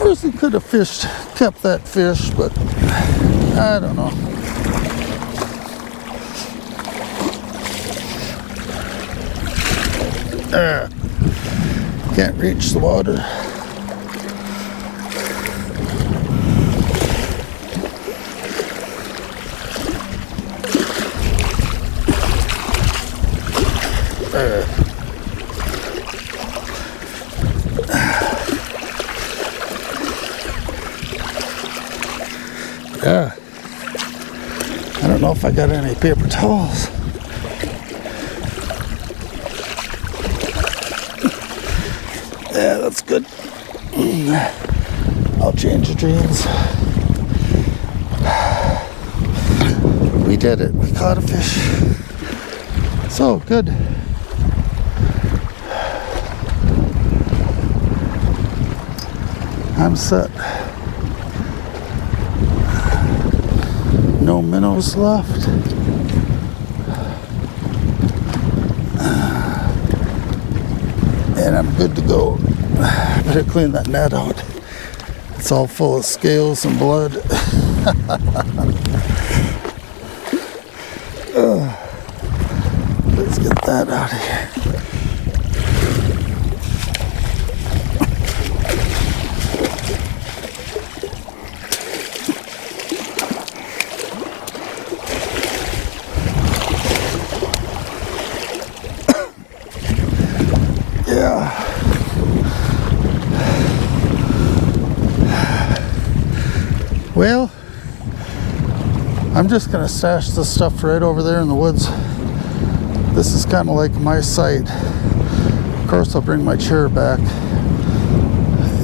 course, he could have kept that fish, but I don't know. Can't reach the water. Yeah. I don't know if I got any paper towels. Yeah, that's good. I'll change the drains. We did it. We caught a fish. So good. I'm set. No minnows left. And I'm good to go. Better clean that net out. It's all full of scales and blood. Let's get that out of here. Yeah. Well, I'm just gonna stash this stuff right over there in the woods. This is kind of like my site. Of course, I'll bring my chair back.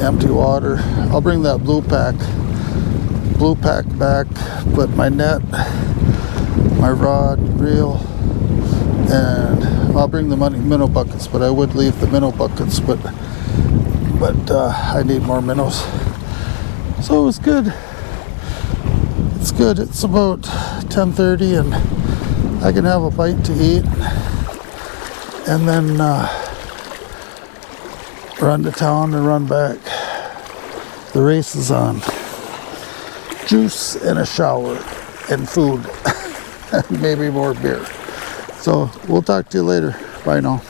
Empty water. I'll bring that blue pack back, but my net, my rod, reel, and I'll bring the minnow buckets, but I would leave the minnow buckets, but I need more minnows. So it was good. It's good. It's about 10:30 and I can have a bite to eat and then run to town and run back. The race is on. Juice and a shower and food. Maybe more beer. So we'll talk to you later. Bye now.